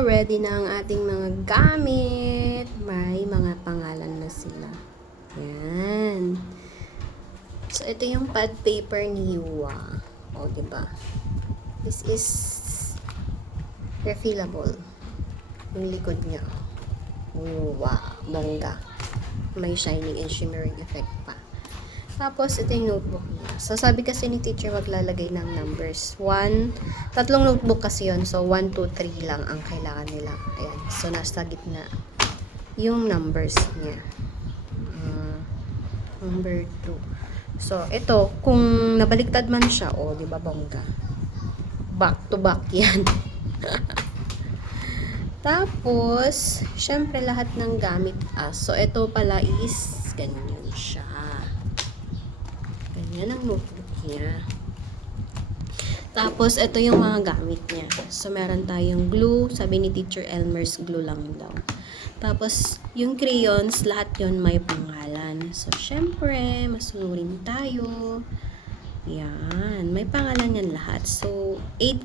ready na ang ating mga gamit. May mga pangalan na sila. Yan. So, ito yung pad paper ni Yuwa. O, diba? This is refillable. Yung likod niya. Wow, bongga. May shining and shimmering effect pa. Tapos, ito yung notebook niya. So, sabi kasi ni teacher maglalagay ng numbers. Tatlong notebook kasi yun. So, 1, 2, 3 lang ang kailangan nila. Ayan. So, nasa gitna yung numbers niya. Number 2. So, ito, kung nabaliktad man siya, di ba bongga? Back to back yan. Tapos, syempre lahat ng gamit So, ito pala is ganyan siya. Ganyan ang notebook niya. Tapos, ito yung mga gamit niya. So, meron tayong glue. Sabi ni Teacher Elmer's glue lang daw. Tapos, yung crayons, lahat yon may pangalan. So, syempre, masunurin tayo. Yan. May pangalan yan lahat. So, 8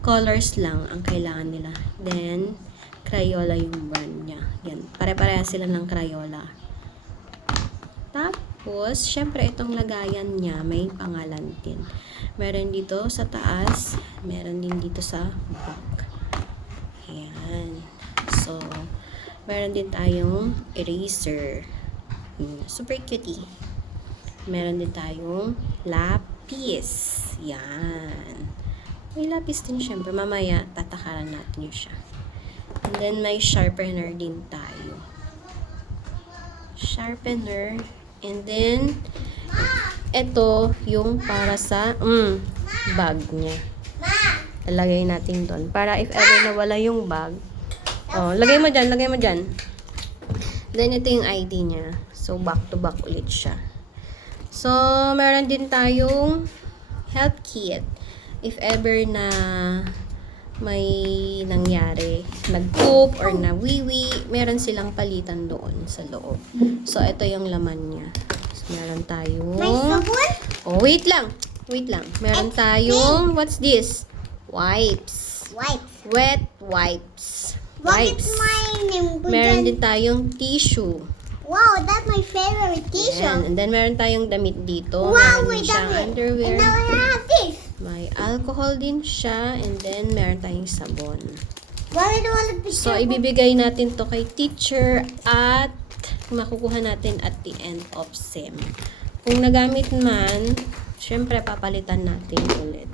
colors lang ang kailangan nila. Then, Crayola yung brand niya. Yan. Pare-pareha sila ng Crayola. Tapos, syempre, itong lagayan niya, may pangalan din. Meron dito sa taas. Meron din dito sa back. Ayan. So, meron din tayong eraser. Super cutie. Meron din tayong lapis. Yan. May lapis din syempre. Mamaya, tatakaran natin yun siya. And then, may sharpener din tayo. Sharpener. And then, ito yung para sa bag niya. Lalagay natin doon. Para if ever nawala yung bag, lagay mo dyan, lagay mo dyan. Then, ito yung ID niya. So, back to back ulit siya. So, meron din tayong health kit. If ever na may nangyari, nag-poop or na-wiwi, meron silang palitan doon sa loob. So, ito yung laman niya. So, meron tayong... May sabon? Wait lang. Wait lang. Meron tayong... What's this? Wipes. Wipes. Wet wipes. What is my name? Meron din tayong tissue. Wow, that's my favorite tissue. Yan. And then, meron tayong damit dito. Wow, Meron wait, siyang underwear. And now I have this. May alcohol din siya. And then, meron tayong sabon. Why do you want to be So, ibibigay natin to kay teacher at makukuha natin at the end of SEM. Kung nagamit man, syempre, papalitan natin ulit.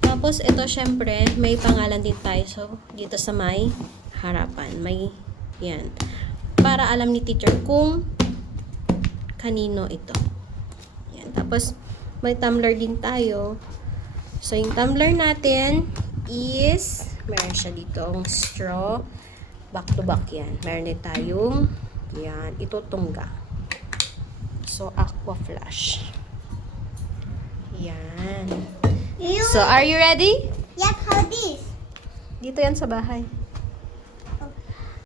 Tapos, ito, syempre, may pangalan din tayo. So, dito sa may harapan. May, yan. Para alam ni teacher kung kanino ito. Yan. Tapos, may tumbler din tayo. So, yung tumbler natin is, meron siya ditong straw. Back to back yan. Meron din tayong, yan, itutungga. So, aqua flash. Yan. So, are you ready? Yep, how this? Dito yan sa bahay.